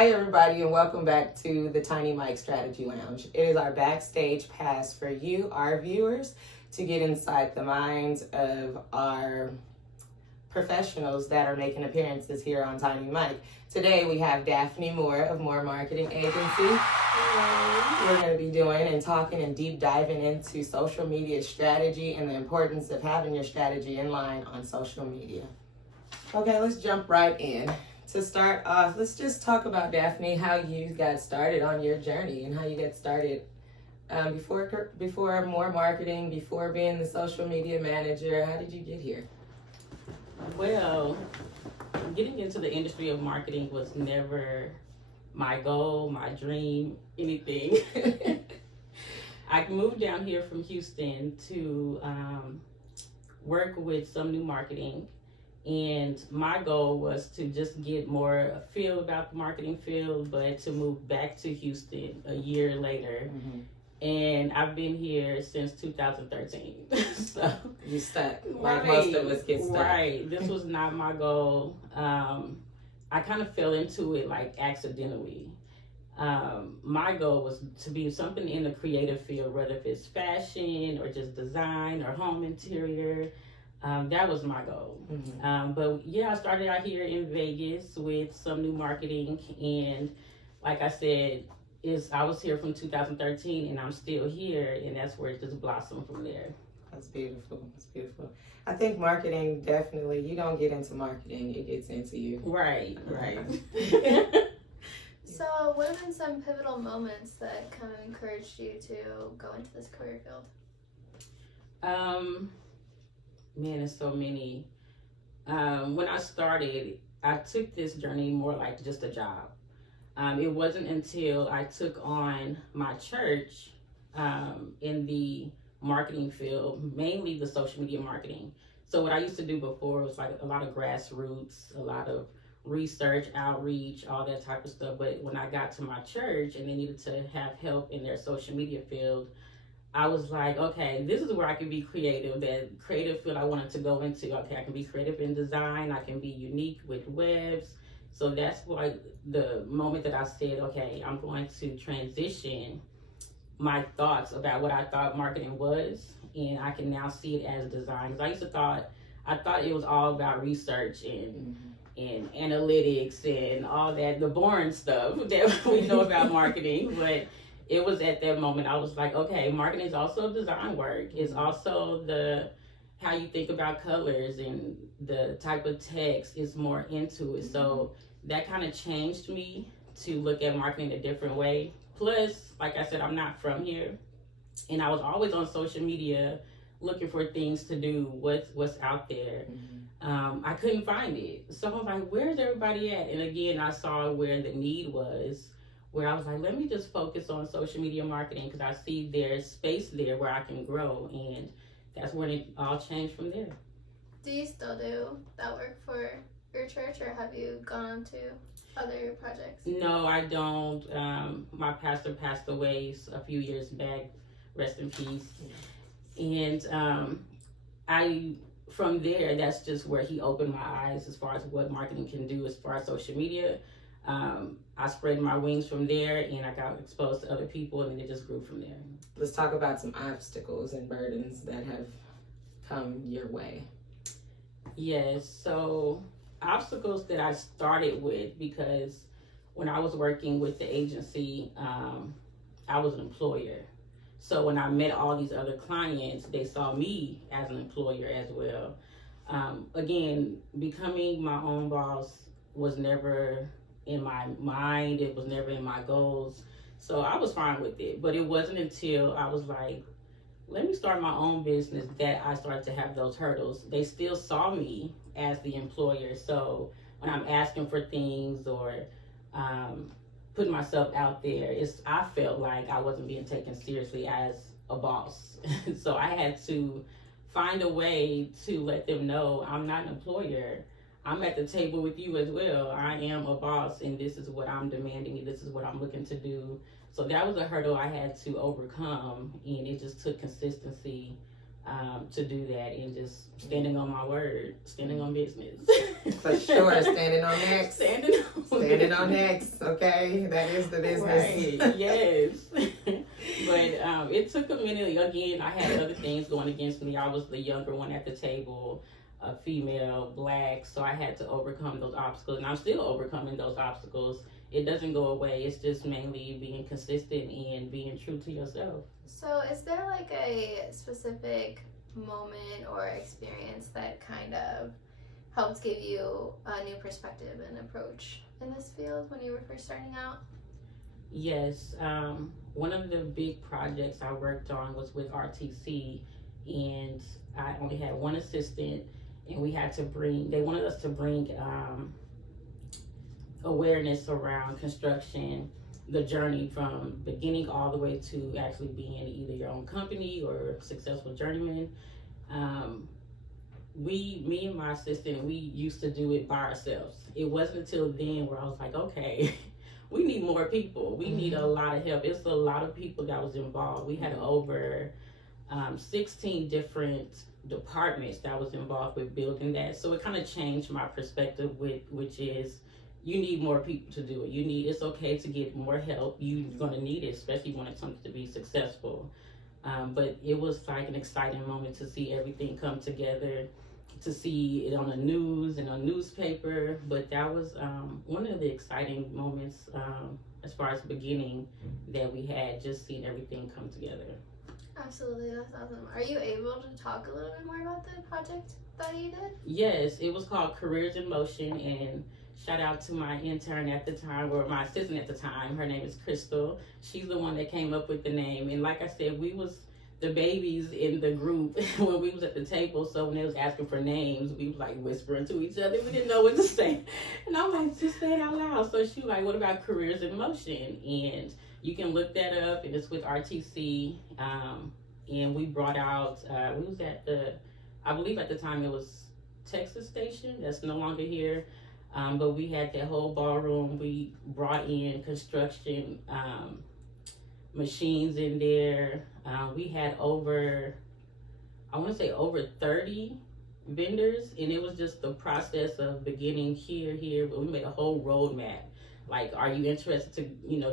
Hi, everybody, and welcome back to the Tiny Mike Strategy Lounge. It is our backstage pass for you, our viewers, to get inside the minds of our professionals that are making appearances here on Tiny Mike. Today, we have Daphne Moore of Moore Marketing Agency. Hello. We're going to be doing and talking and deep diving into social media strategy and the importance of having your strategy in line on social media. Okay, let's jump right in. To start off, let's just talk about, Daphne, how you got started on your journey and how you got started before Moore Marketing, before being the social media manager. How did you get here? Well, getting into the industry of marketing was never my goal, my dream, anything. I moved down here from Houston to work with Some New Marketing. And my goal was to just get more feel about the marketing field, but to move back to Houston a year later. Mm-hmm. And I've been here since 2013. So you stuck, like most of us get stuck. Right. This was not my goal. I kind of fell into it like accidentally. My goal was to be something in the creative field, whether if it's fashion or just design or home interior. That was my goal. Mm-hmm. But yeah, I started out here in Vegas with Some New Marketing, and like I said, I was here from 2013 and I'm still here, and that's where it just blossomed from there. That's beautiful. That's beautiful. I think marketing, definitely, you don't get into marketing, it gets into you. Right. So what have been some pivotal moments that kind of encouraged you to go into this career field? Man, there's so many. When I started, I took this journey more like just a job. It wasn't until I took on my church in the marketing field, mainly the social media marketing. So what I used to do before was like a lot of grassroots, a lot of research, outreach, all that type of stuff. But when I got to my church and they needed to have help in their social media field, I was like, okay, this is where I can be creative. That creative field I wanted to go into. Okay, I can be creative in design. I can be unique with webs. So that's why the moment that I said, okay, I'm going to transition my thoughts about what I thought marketing was, and I can now see it as design. Because I thought it was all about research and analytics and all that, the boring stuff that we know about marketing, but it was at that moment I was like, okay, marketing is also design work. It's also how you think about colors and the type of text is more into it. So that kind of changed me to look at marketing a different way. Plus, like I said, I'm not from here, and I was always on social media looking for things to do, what's out there. I couldn't find it. So I was like, where's everybody at? And again, I saw where the need was, where I was like, let me just focus on social media marketing because I see there's space there where I can grow, and that's when it all changed from there. Do you still do that work for your church, or have you gone on to other projects? No, I don't. My pastor passed away a few years back, rest in peace. And from there, that's just where he opened my eyes as far as what marketing can do as far as social media. I spread my wings from there, and I got exposed to other people, and it just grew from there. Let's talk about some obstacles and burdens that have come your way. Yes, so obstacles that I started with, because when I was working with the agency, I was an employer. So when I met all these other clients, they saw me as an employer as well. Again, becoming my own boss was never in my mind. It was never in my goals. So I was fine with it. But it wasn't until I was like, let me start my own business that I started to have those hurdles. They still saw me as the employer. So when I'm asking for things or putting myself out there, I felt like I wasn't being taken seriously as a boss. So I had to find a way to let them know I'm not an employer. I'm at the table with you as well. I am a boss, and this is what I'm demanding, this is what I'm looking to do. So that was a hurdle I had to overcome, and it just took consistency to do that, and just standing on my word, standing on business. For sure, standing on next. Standing on next, okay? That is the business. Right, yes. But it took a minute. Again, I had other things going against me. I was the younger one at the table, a female, Black, so I had to overcome those obstacles, and I'm still overcoming those obstacles. It doesn't go away. It's just mainly being consistent and being true to yourself. So is there like a specific moment or experience that kind of helped give you a new perspective and approach in this field when you were first starting out? Yes. One of the big projects I worked on was with RTC, and I only had one assistant, and they wanted us to bring awareness around construction, the journey from beginning all the way to actually being either your own company or successful journeyman. Me and my assistant, we used to do it by ourselves. It wasn't until then where I was like, okay, we need more people. We need a lot of help. It's a lot of people that was involved. We had over 16 different departments that was involved with building that. So it kind of changed my perspective, which is you need more people to do it. It's okay to get more help. You're going to need it, especially when it comes to be successful. But it was like an exciting moment to see everything come together, to see it on the news and on newspaper. But that was one of the exciting moments as far as beginning that we had, just seeing everything come together. Absolutely, that's awesome. Are you able to talk a little bit more about the project that you did? Yes, it was called Careers in Motion, and shout out to my intern at the time, or my assistant at the time. Her name is Crystal. She's the one that came up with the name. And like I said, we was the babies in the group when we was at the table. So when they was asking for names, we was like whispering to each other. We didn't know what to say. And I'm like, just say it out loud. So she was like, what about Careers in Motion? And you can look that up, and it's with RTC. And we brought out, we was at I believe at the time it was Texas Station. That's no longer here. But we had that whole ballroom. We brought in construction machines in there. We had over 30 vendors, and it was just the process of beginning here. But we made a whole roadmap. Like, are you interested to,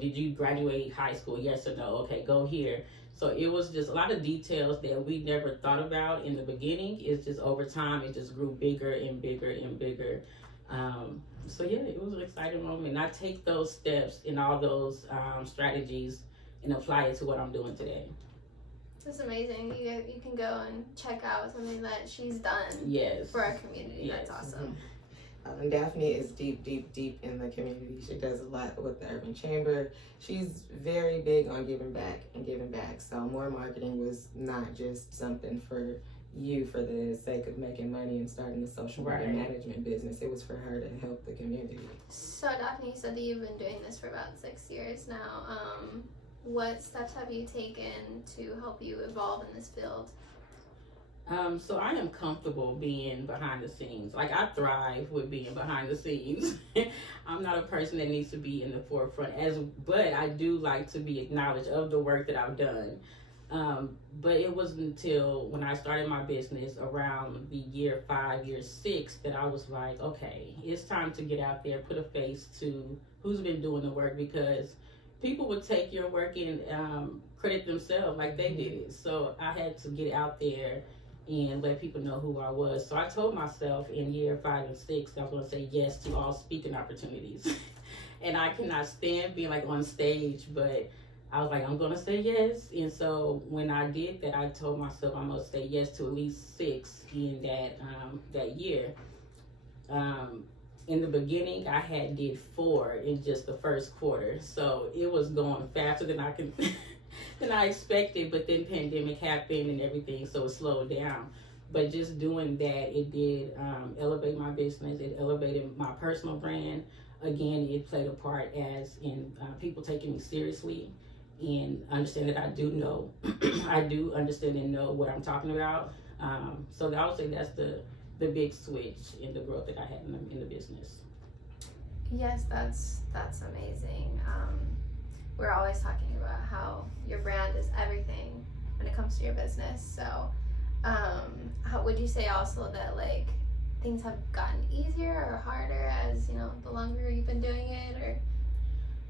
did you graduate high school? Yes or no? Okay, go here. So it was just a lot of details that we never thought about in the beginning. It's just over time, it just grew bigger and bigger and bigger. So yeah, it was an exciting moment. And I take those steps and all those strategies and apply it to what I'm doing today. That's amazing. You can go and check out something that she's done for our community. Yes. That's awesome. Daphne is deep in the community. She does a lot with the Urban Chamber. She's very big on giving back. So More Marketing was not just something for you for the sake of making money and starting the social media management business. It was for her to help the community. So Daphne, you said that you've been doing this for about 6 years now. What steps have you taken to help you evolve in this field? So I am comfortable being behind the scenes. Like, I thrive with being behind the scenes. I'm not a person that needs to be in the forefront, but I do like to be acknowledged of the work that I've done. But it wasn't until when I started my business around the year 5, year 6, that I was like, okay, it's time to get out there, put a face to who's been doing the work, because people would take your work and credit themselves like they did it. So I had to get out there and let people know who I was. So I told myself in year 5 and 6 that I was going to say yes to all speaking opportunities. And I cannot stand being like on stage, but I was like, I'm going to say yes. And so when I did that, I told myself I'm going to say yes to at least 6 in that year. In the beginning, I did 4 in just the first quarter. So it was going faster than I expected, but then pandemic happened and everything, so it slowed down. But just doing that, it did elevate my business. It elevated my personal brand. Again, it played a part as in people taking me seriously and understand that I do know, I do understand and know what I'm talking about. So I would say that's the big switch in the growth that I had in the business. Yes, that's amazing. We're always talking about how your brand is everything when it comes to your business. So How would you say also that like things have gotten easier or harder as you know the longer you've been doing it? Or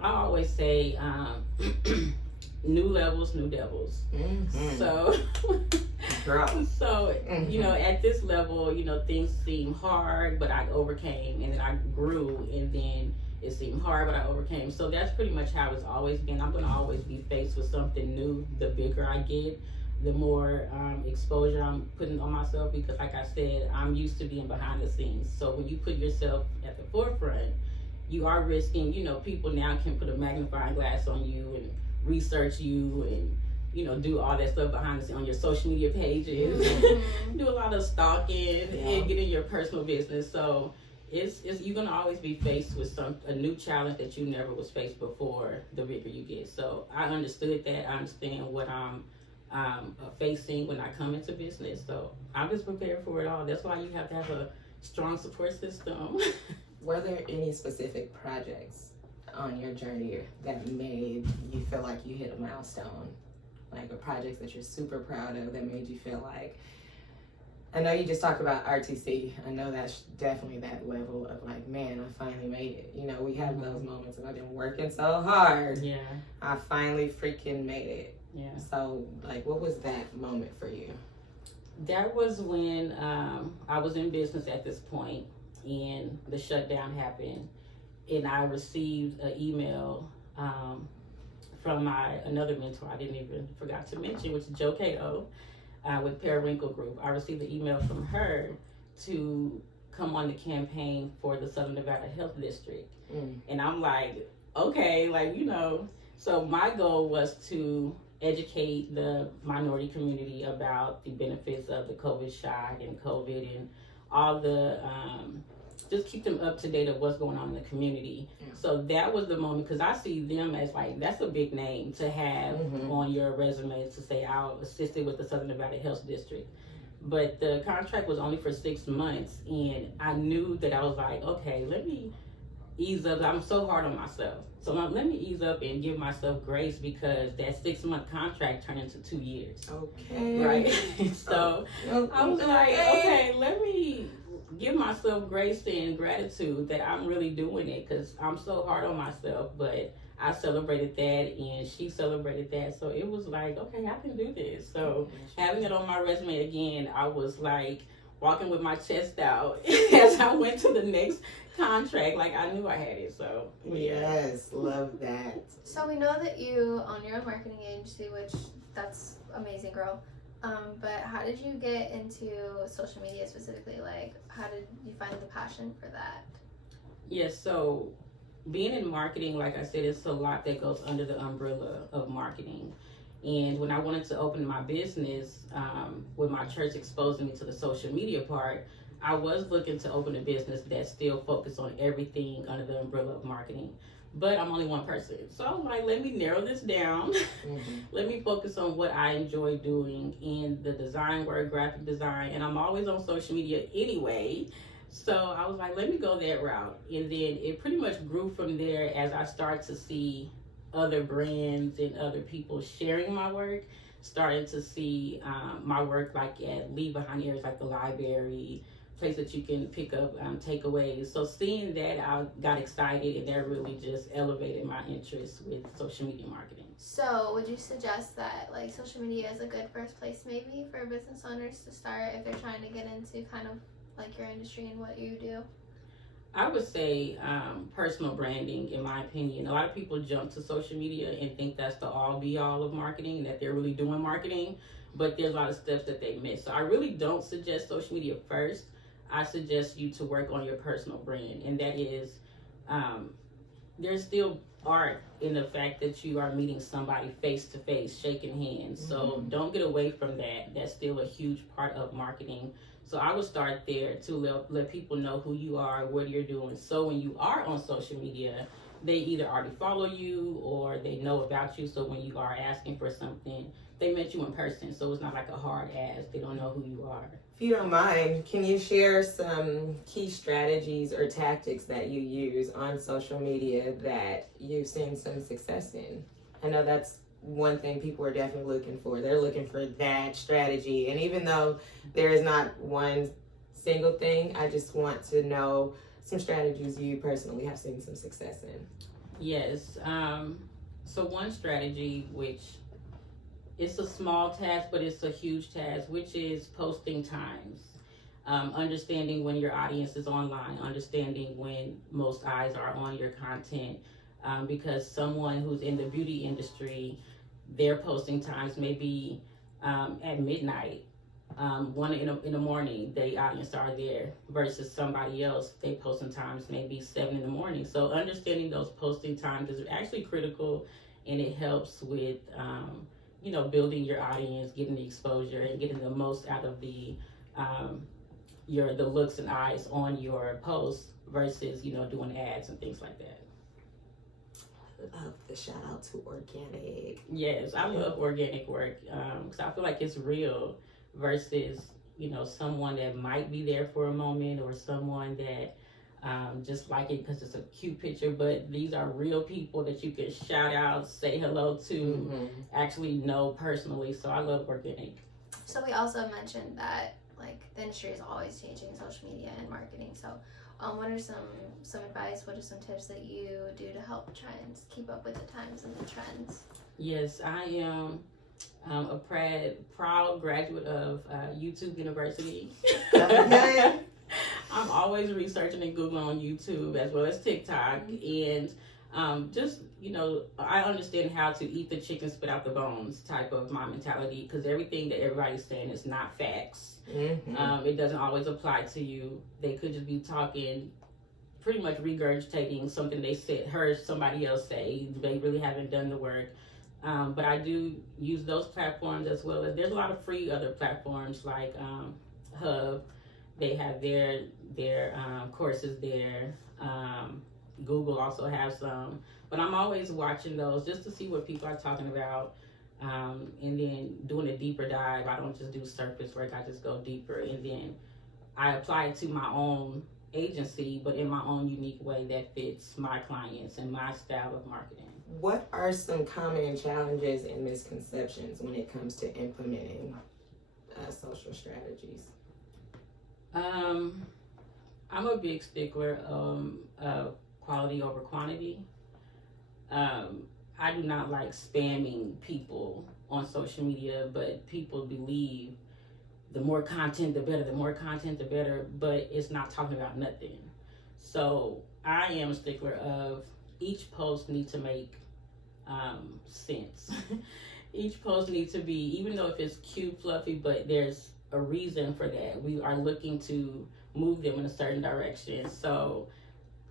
I always say new levels, new devils. So Girl. so you know, at this level, you know, things seem hard, but I overcame, and then I grew, and then it seemed hard, but I overcame. So that's pretty much how it's always been. I'm gonna always be faced with something new. The bigger I get, the more exposure I'm putting on myself, because like I said, I'm used to being behind the scenes. So when you put yourself at the forefront, you are risking, you know, people now can put a magnifying glass on you and research you and, you know, do all that stuff behind the scenes on your social media pages, do a lot of stalking and get in your personal business. So it's you're gonna always be faced with a new challenge that you never was faced before. The bigger you get, so I understood that. I understand what I'm facing when I come into business. So I'm just prepared for it all. That's why you have to have a strong support system. Were there any specific projects on your journey that made you feel like you hit a milestone? Like, a project that you're super proud of that made you feel like, I know you just talked about RTC. I know that's definitely that level of like, man, I finally made it. You know, we have those moments of I've been working so hard. Yeah. I finally freaking made it. Yeah. So, like, what was that moment for you? That was when I was in business at this point, and the shutdown happened, and I received an email from another mentor I didn't even forgot to mention, which is Joe Cato with Periwinkle Group. I received an email from her to come on the campaign for the Southern Nevada Health District. And I'm like, okay, like, you know, so my goal was to educate the minority community about the benefits of the COVID shot and COVID and all the just keep them up to date of what's going on in the community. So that was the moment, because I see them as like, that's a big name to have on your resume, to say I assisted with the Southern Nevada Health District. But the contract was only for 6 months, and I knew that I was like, okay, let me ease up. I'm so hard on myself. So let me ease up and give myself grace, because that 6-month contract turned into 2 years. Okay. Right. So I was like, okay, let me give myself grace and gratitude that I'm really doing it, because I'm so hard on myself. But I celebrated that, and she celebrated that. So it was like, okay, I can do this. So having it on my resume again, I was like walking with my chest out as I went to the next contract. Like, I knew I had it. So yes, love that. So we know that you own your own marketing agency, which that's amazing, girl. But how did you get into social media specifically? Like, how did you find the passion for that? Yes, so being in marketing, like I said, it's a lot that goes under the umbrella of marketing. And when I wanted to open my business, with my church exposing me to the social media part, I was looking to open a business that still focused on everything under the umbrella of marketing. But I'm only one person. So I was like, let me narrow this down. Let me focus on what I enjoy doing in the design work, graphic design. And I'm always on social media anyway. So I was like, let me go that route. And then it pretty much grew from there as I started to see other brands and other people sharing my work. Started to see my work like at leave behind areas like the library, place that you can pick up takeaways. So seeing that, I got excited, and that really just elevated my interest with social media marketing. So would you suggest that like social media is a good first place maybe for business owners to start if they're trying to get into kind of like your industry and what you do? I would say personal branding, in my opinion. A lot of people jump to social media and think that's the all be all of marketing, and that they're really doing marketing, but there's a lot of steps that they miss. So I really don't suggest social media first. I suggest you to work on your personal brand, and that is there's still art in the fact that you are meeting somebody face to face, shaking hands. So don't get away from that. That's still a huge part of marketing. So I would start there to let people know who you are, what you're doing. So when you are on social media, they either already follow you or they know about you. So when you are asking for something, they met you in person. So it's not like a hard ask. They don't know who you are. If you don't mind, can you share some key strategies or tactics that you use on social media that you've seen some success in? I know that's one thing people are definitely looking for. They're looking for that strategy. And even though there is not one single thing, I just want to know some strategies you personally have seen some success in. Yes. So one strategy, which it's a small task, but it's a huge task, which is posting times. Understanding when your audience is online, understanding when most eyes are on your content, because someone who's in the beauty industry, their posting times may be at midnight, 1 in the morning, the audience are there, versus somebody else, they posting times maybe 7 in the morning. So understanding those posting times is actually critical, and it helps with building your audience, getting the exposure, and getting the most out of the looks and eyes on your posts versus doing ads and things like that. I love the shout out to organic. Yes, I love organic work because I feel like it's real versus someone that might be there for a moment, or someone that just like it because it's a cute picture, but these are real people that you can shout out, say hello to, actually know personally. So I love organic. So we also mentioned that the industry is always changing, social media and marketing. So what are some advice, what are some tips that you do to help try and keep up with the times and the trends? Yes, I am a proud graduate of YouTube University. Okay. I'm always researching and Googling on YouTube as well as TikTok, and I understand how to eat the chicken, spit out the bones type of my mentality, because everything that everybody's saying is not facts. It doesn't always apply to you. They could just be talking, pretty much regurgitating something they heard somebody else say. They really haven't done the work. But I do use those platforms, as well as there's a lot of free other platforms like Hub. They have their courses there. Google also has some, but I'm always watching those just to see what people are talking about, and then doing a deeper dive. I don't just do surface work, I just go deeper, and then I apply it to my own agency, but in my own unique way that fits my clients and my style of marketing. What are some common challenges and misconceptions when it comes to implementing social strategies? I'm a big stickler of quality over quantity. I do not like spamming people on social media, but people believe the more content the better, the more content the better, but it's not talking about nothing. So I am a stickler of each post needs to make sense. Each post needs to be, even though if it's cute, fluffy, but there's a reason for that. We are looking to move them in a certain direction. So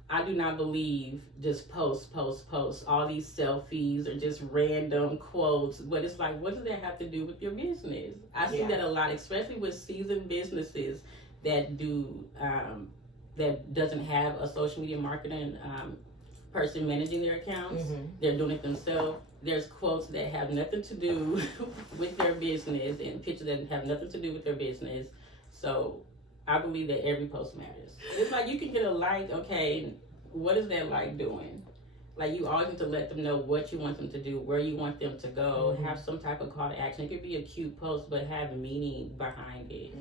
I do not believe just post all these selfies or just random quotes, but it's like, what does that have to do with your business? I see that a lot, especially with seasoned businesses that do that doesn't have a social media marketing person managing their accounts. They're doing it themselves. There's quotes that have nothing to do with their business and pictures that have nothing to do with their business. So I believe that every post matters. It's like you can get a like, okay, what is that like doing? Like you always need to let them know what you want them to do, where you want them to go, have some type of call to action. It could be a cute post, but have meaning behind it.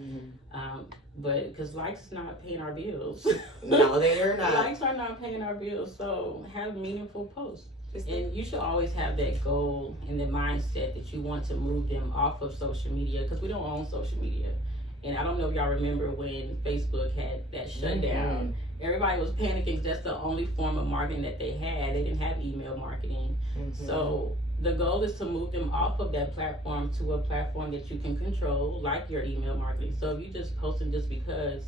But because likes is not paying our bills. No, they are not. Likes are not paying our bills, so have meaningful posts. And you should always have that goal and the mindset that you want to move them off of social media, because we don't own social media. And I don't know if y'all remember when Facebook had that shutdown. Everybody was panicking. That's the only form of marketing that they had. They didn't have email marketing. So the goal is to move them off of that platform to a platform that you can control, like your email marketing. So if you just posting just because,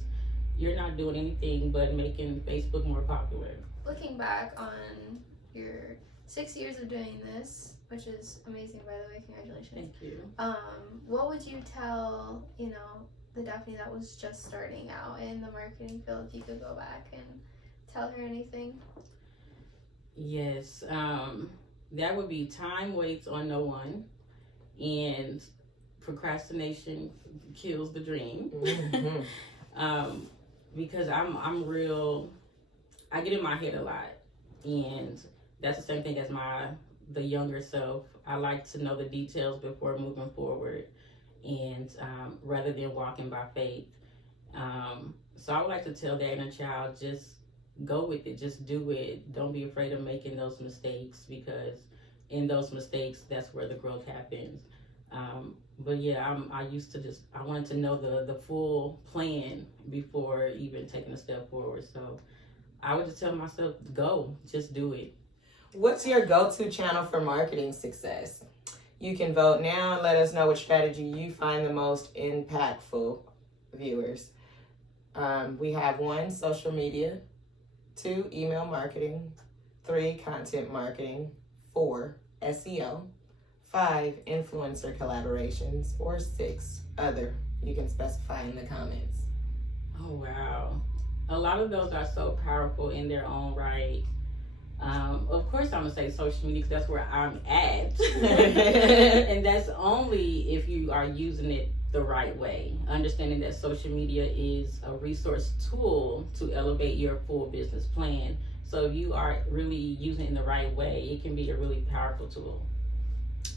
you're not doing anything but making Facebook more popular. Looking back on your 6 years of doing this, which is amazing, by the way, congratulations. Thank you. What would you tell, the Daphne that was just starting out in the marketing field, if you could go back and tell her anything? Yes, that would be time waits on no one, and procrastination kills the dream. Because I'm real, I get in my head a lot, and that's the same thing as my the younger self, I like to know the details before moving forward, and rather than walking by faith. So I would like to tell that inner child, just go with it, just do it. Don't be afraid of making those mistakes, because in those mistakes, that's where the growth happens. But yeah, I used to I wanted to know the full plan before even taking a step forward. So I would just tell myself, go, just do it. What's your go-to channel for marketing success? You can vote now and let us know which strategy you find the most impactful, viewers. We have 1, social media, 2, email marketing, 3, content marketing, 4, SEO, 5, influencer collaborations, or 6, other. You can specify in the comments. Oh, wow. A lot of those are so powerful in their own right. Of course, I'm going to say social media, because that's where I'm at. And that's only if you are using it the right way. Understanding that social media is a resource tool to elevate your full business plan. So if you are really using it in the right way, it can be a really powerful tool.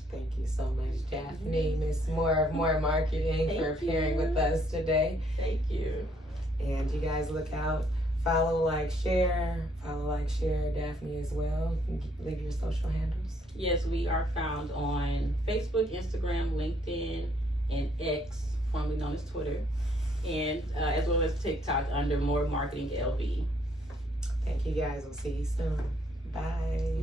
Thank you so much, Daphne, Miss More of More Marketing, for appearing with us today. Thank you. And you guys look out. Follow, like, share. Follow, like, share Daphne as well. Leave your social handles. Yes, we are found on Facebook, Instagram, LinkedIn, and X, formerly known as Twitter, and as well as TikTok under More Marketing LV. Thank you guys. We'll see you soon. Bye.